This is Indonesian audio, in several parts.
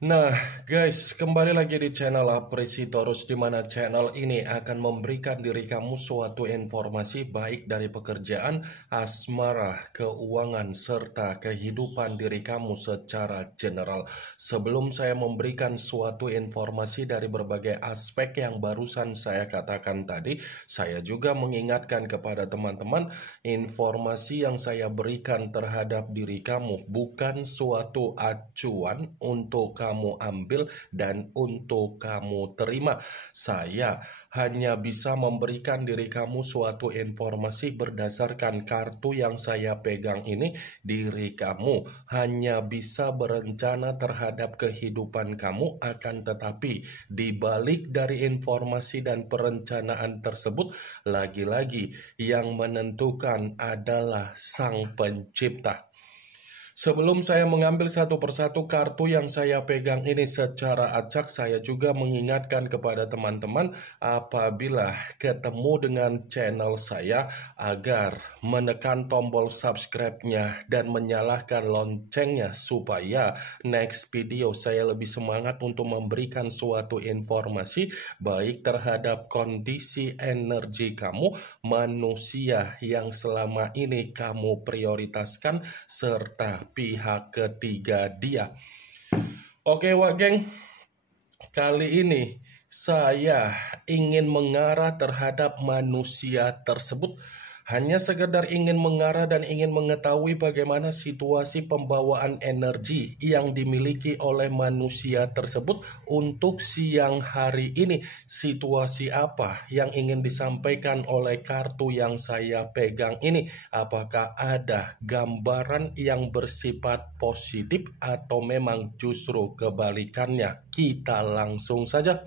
Nah, guys, kembali lagi di channel Apresitorus, di mana channel ini akan memberikan diri kamu suatu informasi baik dari pekerjaan, asmara, keuangan, serta kehidupan diri kamu secara general. Sebelum saya memberikan suatu informasi dari berbagai aspek yang barusan saya katakan tadi, saya juga mengingatkan kepada teman-teman, informasi yang saya berikan terhadap diri kamu bukan suatu acuan untuk kamu ambil dan untuk kamu terima. Saya hanya bisa memberikan diri kamu suatu informasi berdasarkan kartu yang saya pegang ini. Diri kamu hanya bisa berencana terhadap kehidupan kamu, akan tetapi di balik dari informasi dan perencanaan tersebut, lagi-lagi yang menentukan adalah Sang Pencipta. Sebelum saya mengambil satu persatu kartu yang saya pegang ini secara acak, saya juga mengingatkan kepada teman-teman apabila ketemu dengan channel saya agar menekan tombol subscribe-nya dan menyalakan loncengnya supaya next video saya lebih semangat untuk memberikan suatu informasi baik terhadap kondisi energi kamu, manusia yang selama ini kamu prioritaskan, serta pihak ketiga dia. Oke, Wak Geng, kali ini saya ingin mengarah terhadap manusia tersebut. Hanya sekedar ingin mengarah dan ingin mengetahui bagaimana situasi pembawaan energi yang dimiliki oleh manusia tersebut untuk siang hari ini. Situasi apa yang ingin disampaikan oleh kartu yang saya pegang ini? Apakah ada gambaran yang bersifat positif atau memang justru kebalikannya? Kita langsung saja.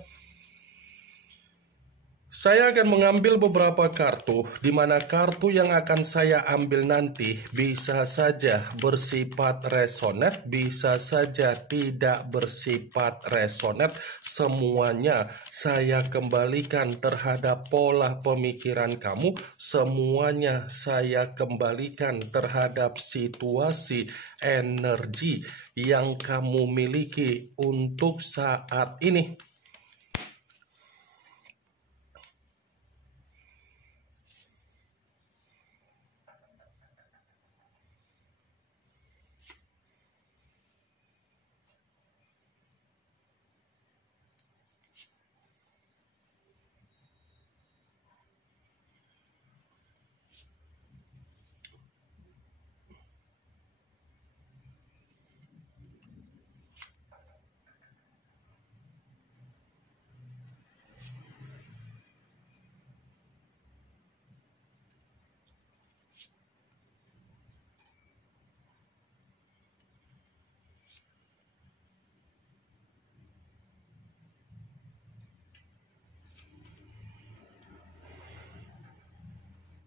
Saya akan mengambil beberapa kartu, di mana kartu yang akan saya ambil nanti bisa saja bersifat resonet, bisa saja tidak bersifat resonet. Semuanya saya kembalikan terhadap pola pemikiran kamu, semuanya saya kembalikan terhadap situasi energi yang kamu miliki untuk saat ini.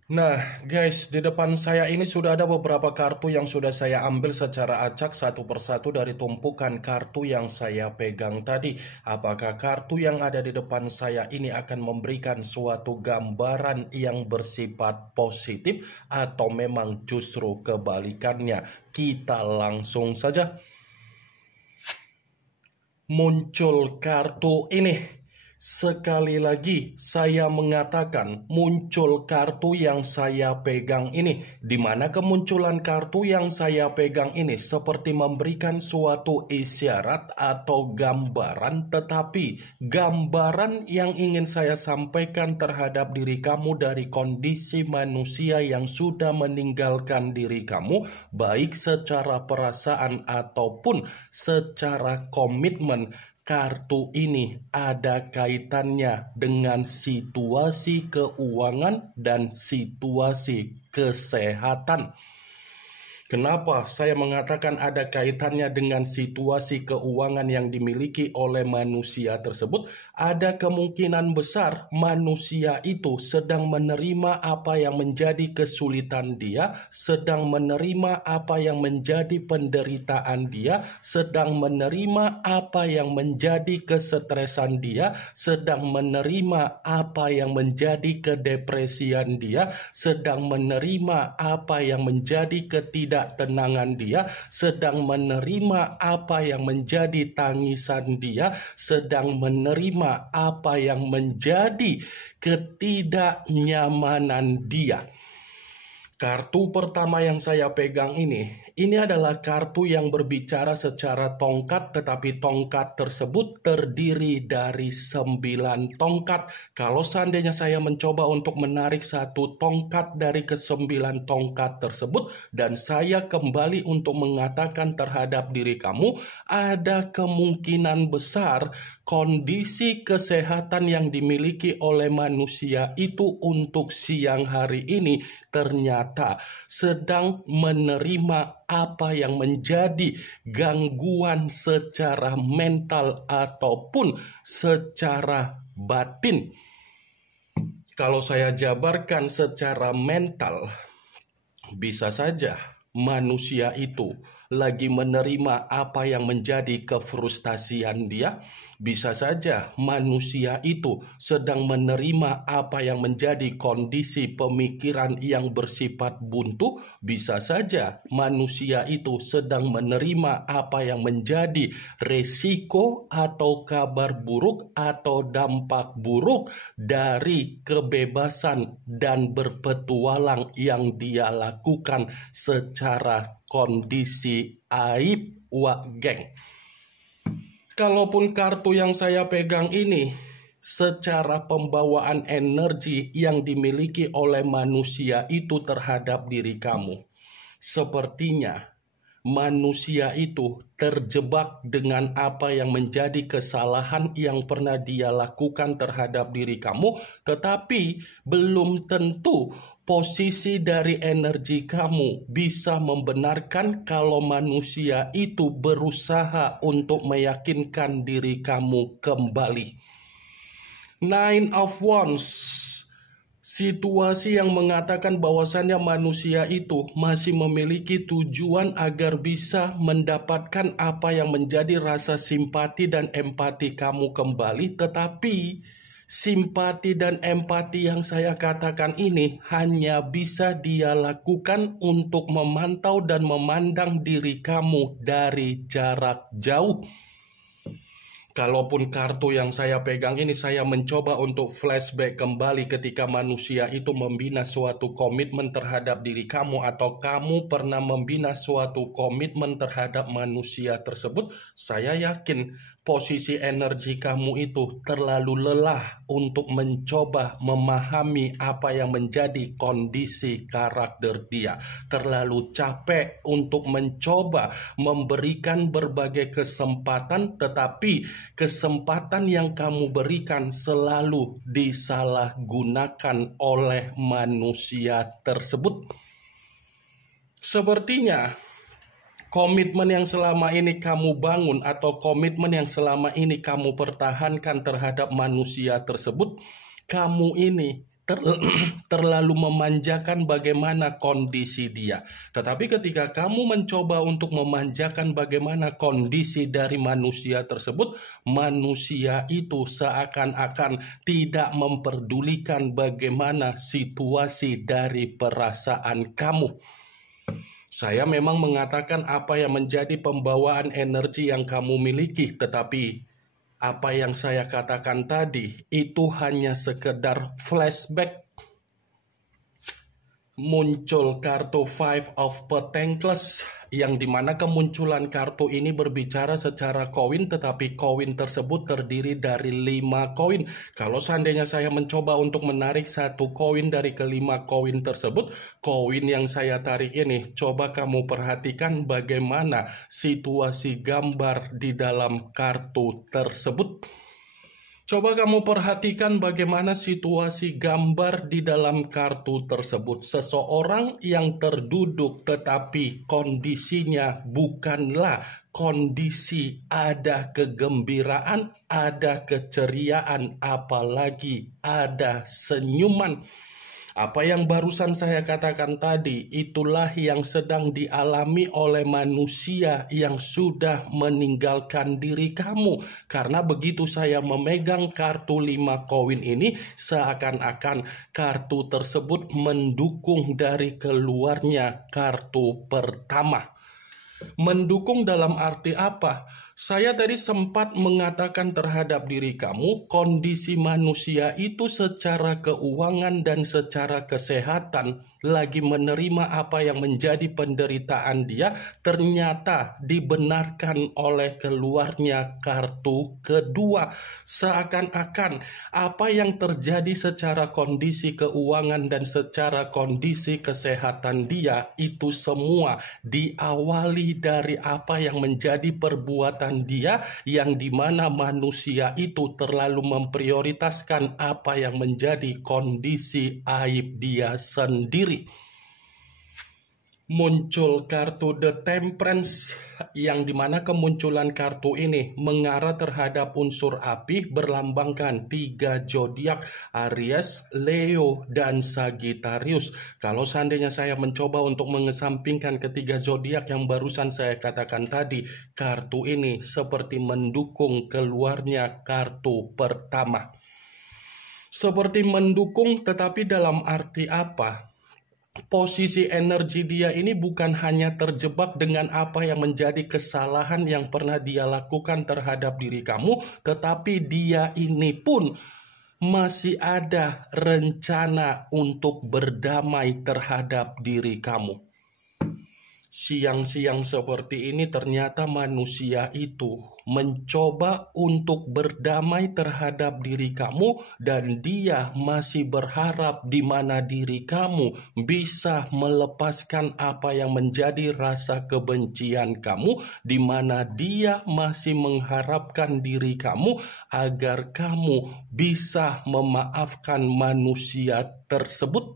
Nah, guys, di depan saya ini sudah ada beberapa kartu yang sudah saya ambil secara acak satu persatu dari tumpukan kartu yang saya pegang tadi. Apakah kartu yang ada di depan saya ini akan memberikan suatu gambaran yang bersifat positif atau memang justru kebalikannya? Kita langsung saja. Muncul kartu ini. Sekali lagi saya mengatakan muncul kartu yang saya pegang ini, di mana kemunculan kartu yang saya pegang ini seperti memberikan suatu isyarat atau gambaran, tetapi gambaran yang ingin saya sampaikan terhadap diri kamu dari kondisi manusia yang sudah meninggalkan diri kamu, baik secara perasaan ataupun secara komitmen. Kartu ini ada kaitannya dengan situasi keuangan dan situasi kesehatan. Kenapa saya mengatakan ada kaitannya dengan situasi keuangan yang dimiliki oleh manusia tersebut? Ada kemungkinan besar manusia itu sedang menerima apa yang menjadi kesulitan dia, sedang menerima apa yang menjadi penderitaan dia, sedang menerima apa yang menjadi kesetresan dia, sedang menerima apa yang menjadi kedepresian dia, sedang menerima apa yang menjadi ketidakbahagiaan ketidaktenangan dia, sedang menerima apa yang menjadi tangisan dia, sedang menerima apa yang menjadi ketidaknyamanan dia. Kartu pertama yang saya pegang ini adalah kartu yang berbicara secara tongkat, tetapi tongkat tersebut terdiri dari 9 tongkat. Kalau seandainya saya mencoba untuk menarik satu tongkat dari ke-9 tongkat tersebut, dan saya kembali untuk mengatakan terhadap diri kamu, ada kemungkinan besar kondisi kesehatan yang dimiliki oleh manusia itu untuk siang hari ini ternyata sedang menerima apa yang menjadi gangguan secara mental ataupun secara batin. Kalau saya jabarkan secara mental, bisa saja manusia itu lagi menerima apa yang menjadi kefrustasian dia. Bisa saja manusia itu sedang menerima apa yang menjadi kondisi pemikiran yang bersifat buntu. Bisa saja manusia itu sedang menerima apa yang menjadi resiko atau kabar buruk atau dampak buruk dari kebebasan dan berpetualang yang dia lakukan secara kondisi aib geng. Kalaupun kartu yang saya pegang ini secara pembawaan energi yang dimiliki oleh manusia itu terhadap diri kamu, sepertinya manusia itu terjebak dengan apa yang menjadi kesalahan yang pernah dia lakukan terhadap diri kamu, tetapi belum tentu posisi dari energi kamu bisa membenarkan kalau manusia itu berusaha untuk meyakinkan diri kamu kembali. Nine of Wands, situasi yang mengatakan bahwasannya manusia itu masih memiliki tujuan agar bisa mendapatkan apa yang menjadi rasa simpati dan empati kamu kembali, tetapi simpati dan empati yang saya katakan ini hanya bisa dia lakukan untuk memantau dan memandang diri kamu dari jarak jauh. Kalaupun kartu yang saya pegang ini, saya mencoba untuk flashback kembali ketika manusia itu membina suatu komitmen terhadap diri kamu, atau kamu pernah membina suatu komitmen terhadap manusia tersebut. Saya yakin posisi energi kamu itu terlalu lelah untuk mencoba memahami apa yang menjadi kondisi karakter dia. Terlalu capek untuk mencoba memberikan berbagai kesempatan, tetapi kesempatan yang kamu berikan selalu disalahgunakan oleh manusia tersebut. Sepertinya komitmen yang selama ini kamu bangun atau komitmen yang selama ini kamu pertahankan terhadap manusia tersebut, kamu ini terlalu memanjakan bagaimana kondisi dia. Tetapi ketika kamu mencoba untuk memanjakan bagaimana kondisi dari manusia tersebut, manusia itu seakan-akan tidak memperdulikan bagaimana situasi dari perasaan kamu. Saya memang mengatakan apa yang menjadi pembawaan energi yang kamu miliki, tetapi apa yang saya katakan tadi itu hanya sekedar flashback. Muncul kartu Five of Pentacles, yang dimana kemunculan kartu ini berbicara secara koin, tetapi koin tersebut terdiri dari 5 koin. Kalau seandainya saya mencoba untuk menarik satu koin dari kelima koin tersebut, koin yang saya tarik ini, coba kamu perhatikan bagaimana situasi gambar di dalam kartu tersebut. Coba kamu perhatikan bagaimana situasi gambar di dalam kartu tersebut. Seseorang yang terduduk tetapi kondisinya bukanlah kondisi ada kegembiraan, ada keceriaan, apalagi ada senyuman. Apa yang barusan saya katakan tadi, itulah yang sedang dialami oleh manusia yang sudah meninggalkan diri kamu. Karena begitu saya memegang kartu 5 koin ini, seakan-akan kartu tersebut mendukung dari keluarnya kartu pertama. Mendukung dalam arti apa? Saya tadi sempat mengatakan terhadap diri kamu, kondisi manusia itu secara keuangan dan secara kesehatan lagi menerima apa yang menjadi penderitaan dia, ternyata dibenarkan oleh keluarnya kartu kedua. Seakan-akan apa yang terjadi secara kondisi keuangan dan secara kondisi kesehatan dia itu semua diawali dari apa yang menjadi perbuatan dia, yang dimana manusia itu terlalu memprioritaskan apa yang menjadi kondisi aib dia sendiri. Muncul kartu The Temperance, yang dimana kemunculan kartu ini mengarah terhadap unsur api, berlambangkan 3 zodiak, Aries, Leo, dan Sagittarius. Kalau seandainya saya mencoba untuk mengesampingkan ketiga zodiak yang barusan saya katakan tadi, kartu ini seperti mendukung keluarnya kartu pertama. Seperti mendukung, tetapi dalam arti apa? Posisi energi dia ini bukan hanya terjebak dengan apa yang menjadi kesalahan yang pernah dia lakukan terhadap diri kamu, tetapi dia ini pun masih ada rencana untuk berdamai terhadap diri kamu. Siang-siang seperti ini ternyata manusia itu mencoba untuk berdamai terhadap diri kamu, dan dia masih berharap di mana diri kamu bisa melepaskan apa yang menjadi rasa kebencian kamu, di mana dia masih mengharapkan diri kamu agar kamu bisa memaafkan manusia tersebut.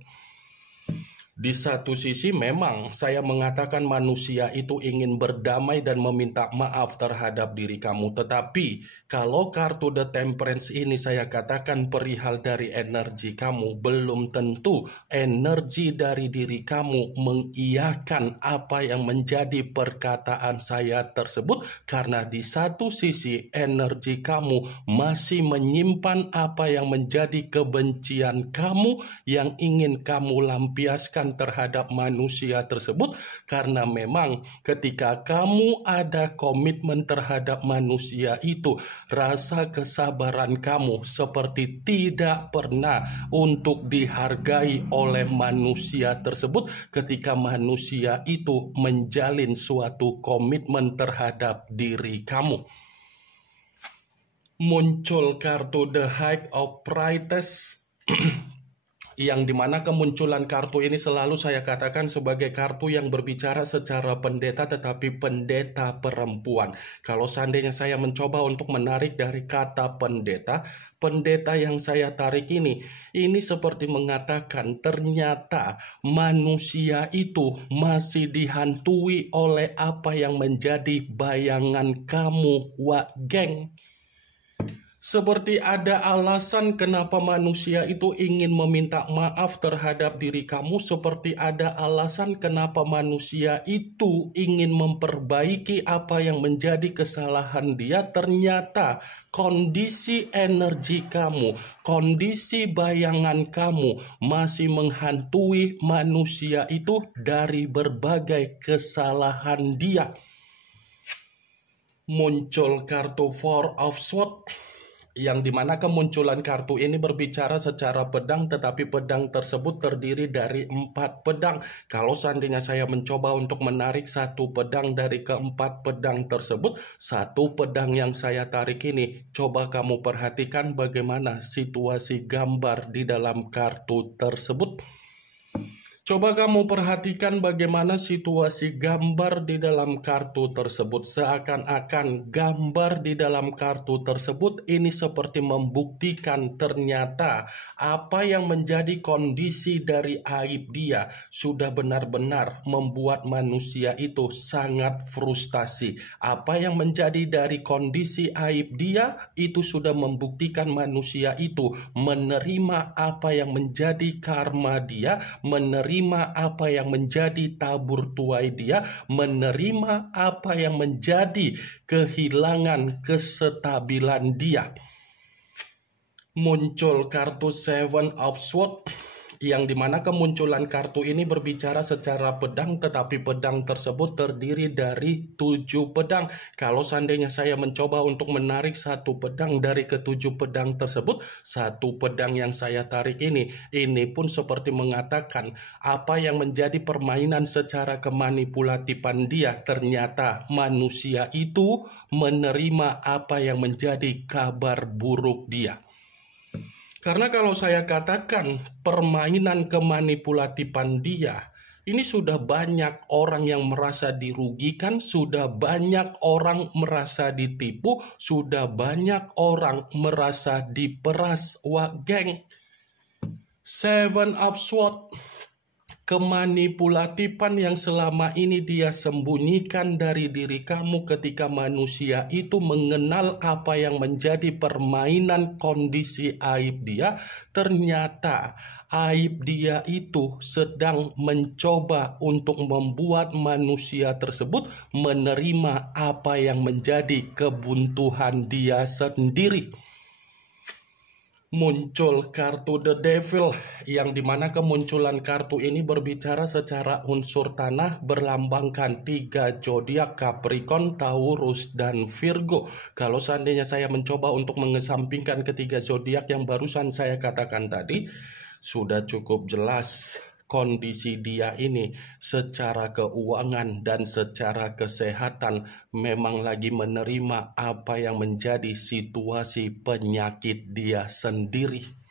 Di satu sisi memang saya mengatakan manusia itu ingin berdamai dan meminta maaf terhadap diri kamu. Tetapi kalau kartu The Temperance ini saya katakan perihal dari energi kamu, belum tentu energi dari diri kamu mengiyakan apa yang menjadi perkataan saya tersebut. Karena di satu sisi energi kamu masih menyimpan apa yang menjadi kebencian kamu yang ingin kamu lampiaskan terhadap manusia tersebut, karena memang ketika kamu ada komitmen terhadap manusia itu, rasa kesabaran kamu seperti tidak pernah untuk dihargai oleh manusia tersebut ketika manusia itu menjalin suatu komitmen terhadap diri kamu. Muncul kartu The High of Priestess yang dimana kemunculan kartu ini selalu saya katakan sebagai kartu yang berbicara secara pendeta, tetapi pendeta perempuan. Kalau seandainya saya mencoba untuk menarik dari kata pendeta, pendeta yang saya tarik ini seperti mengatakan ternyata manusia itu masih dihantui oleh apa yang menjadi bayangan kamu, Wak Geng. Seperti ada alasan kenapa manusia itu ingin meminta maaf terhadap diri kamu, seperti ada alasan kenapa manusia itu ingin memperbaiki apa yang menjadi kesalahan dia. Ternyata kondisi energi kamu, kondisi bayangan kamu masih menghantui manusia itu dari berbagai kesalahan dia. Muncul kartu Four of Swords, yang dimana kemunculan kartu ini berbicara secara pedang, tetapi pedang tersebut terdiri dari 4 pedang. Kalau seandainya saya mencoba untuk menarik satu pedang dari keempat pedang tersebut, satu pedang yang saya tarik ini, coba kamu perhatikan bagaimana situasi gambar di dalam kartu tersebut. Coba kamu perhatikan bagaimana situasi gambar di dalam kartu tersebut. Seakan-akan gambar di dalam kartu tersebut ini seperti membuktikan ternyata apa yang menjadi kondisi dari aib dia sudah benar-benar membuat manusia itu sangat frustasi. Apa yang menjadi dari kondisi aib dia itu sudah membuktikan manusia itu menerima apa yang menjadi karma dia, menerima apa yang menjadi tabur tuai dia, menerima apa yang menjadi kehilangan kestabilan dia. Muncul kartu Seven of Swords, yang dimana kemunculan kartu ini berbicara secara pedang, tetapi pedang tersebut terdiri dari 7 pedang. Kalau seandainya saya mencoba untuk menarik satu pedang dari ke-7 pedang tersebut, satu pedang yang saya tarik ini pun seperti mengatakan apa yang menjadi permainan secara kemanipulatifan dia, ternyata manusia itu menerima apa yang menjadi kabar buruk dia. Karena kalau saya katakan permainan kemanipulatifan dia, ini sudah banyak orang yang merasa dirugikan, sudah banyak orang merasa ditipu, sudah banyak orang merasa diperas. Wah, geng. Seven of Swords. Kemanipulatifan yang selama ini dia sembunyikan dari diri kamu ketika manusia itu mengenal apa yang menjadi permainan kondisi aib dia, ternyata aib dia itu sedang mencoba untuk membuat manusia tersebut menerima apa yang menjadi kebuntuan dia sendiri. Muncul kartu The Devil, yang dimana kemunculan kartu ini berbicara secara unsur tanah, berlambangkan 3 zodiak Capricorn, Taurus, dan Virgo. Kalau seandainya saya mencoba untuk mengesampingkan ketiga zodiak yang barusan saya katakan tadi, sudah cukup jelas kondisi dia ini secara keuangan dan secara kesehatan memang lagi menerima apa yang menjadi situasi penyakit dia sendiri.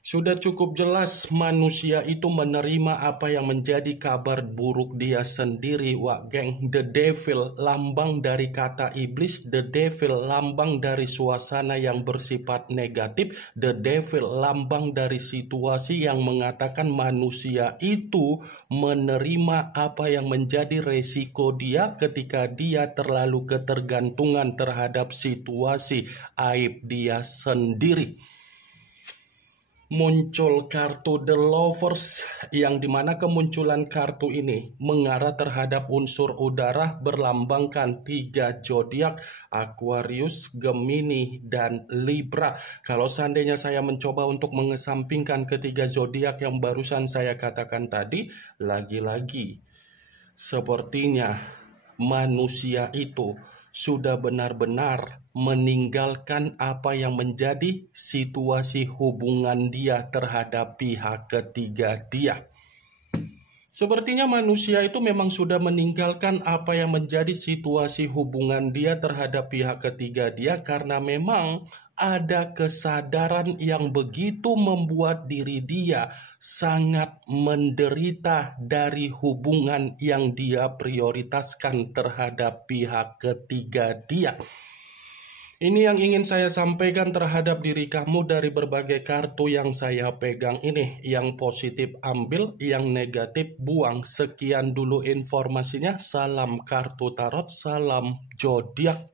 Sudah cukup jelas manusia itu menerima apa yang menjadi kabar buruk dia sendiri, wak geng. The Devil, lambang dari kata iblis. The Devil, lambang dari suasana yang bersifat negatif. The Devil, lambang dari situasi yang mengatakan manusia itu menerima apa yang menjadi resiko dia ketika dia terlalu ketergantungan terhadap situasi aib dia sendiri. Muncul kartu The Lovers, yang dimana kemunculan kartu ini mengarah terhadap unsur udara, berlambangkan 3 zodiak Aquarius, Gemini, dan Libra. Kalau seandainya saya mencoba untuk mengesampingkan ketiga zodiak yang barusan saya katakan tadi, lagi-lagi sepertinya manusia itu sudah benar-benar meninggalkan apa yang menjadi situasi hubungan dia terhadap pihak ketiga dia. Sepertinya manusia itu memang sudah meninggalkan apa yang menjadi situasi hubungan dia terhadap pihak ketiga dia karena memang ada kesadaran yang begitu membuat diri dia sangat menderita dari hubungan yang dia prioritaskan terhadap pihak ketiga dia. Ini yang ingin saya sampaikan terhadap diri kamu dari berbagai kartu yang saya pegang ini. Yang positif ambil, yang negatif buang. Sekian dulu informasinya. Salam kartu tarot, salam zodiak.